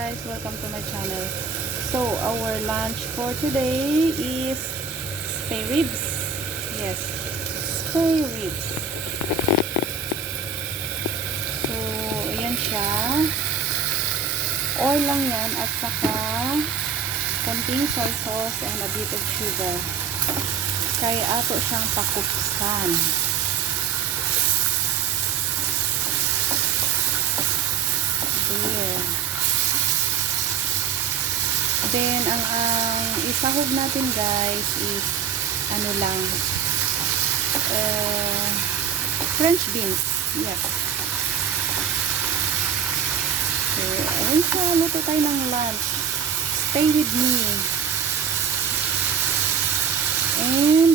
guys, welcome to my channel. So our lunch for today is spare ribs. Yes, spare ribs. So ayan siya, oil lang yan at saka konting soy sauce and a bit of sugar, kaya ato siyang pakupsan. There. Then, ang isahog natin guys is, ano lang, French beans. Yes. So, ayun siya, luto tayo ng lunch. Stay with me. And,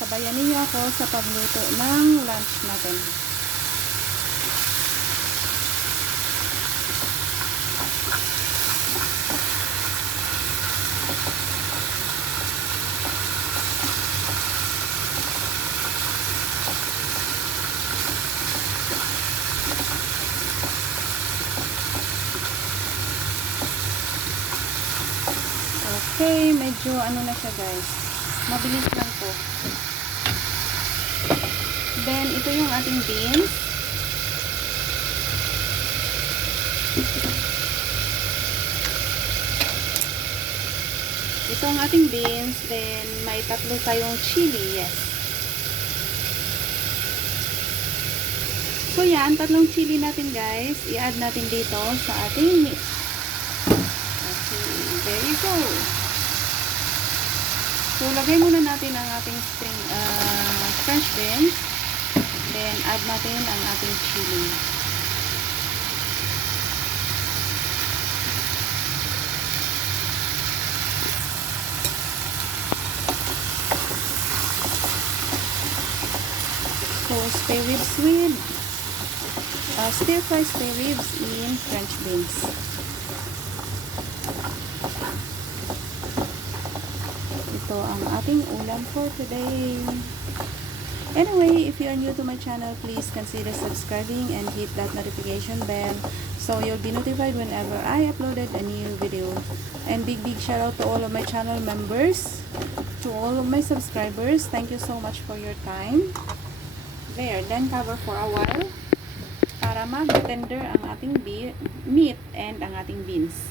sabayan niyo ako sa pagluto ng lunch natin. Okay, medyo ano na siya guys. Mabilis lang po. Then, ito yung ating beans. Ito ang ating beans. Then, may tatlo tayong chili. Yes. So, yan. Tatlong chili natin guys. I-add natin dito sa ating meat. Okay. There you go. So, lagay muna natin ang ating French beans. Then, add natin ang ating chili. So, spare ribs with stir-fry spare ribs in French beans. Ito ang ating ulam for today. Anyway, if you are new to my channel, please consider subscribing and hit that notification bell so you'll be notified whenever I uploaded a new video. And big shout out to all of my channel members, to all of my subscribers. Thank you so much for your time. There, then cover for a while para mag-tender ang ating meat and ang ating beans.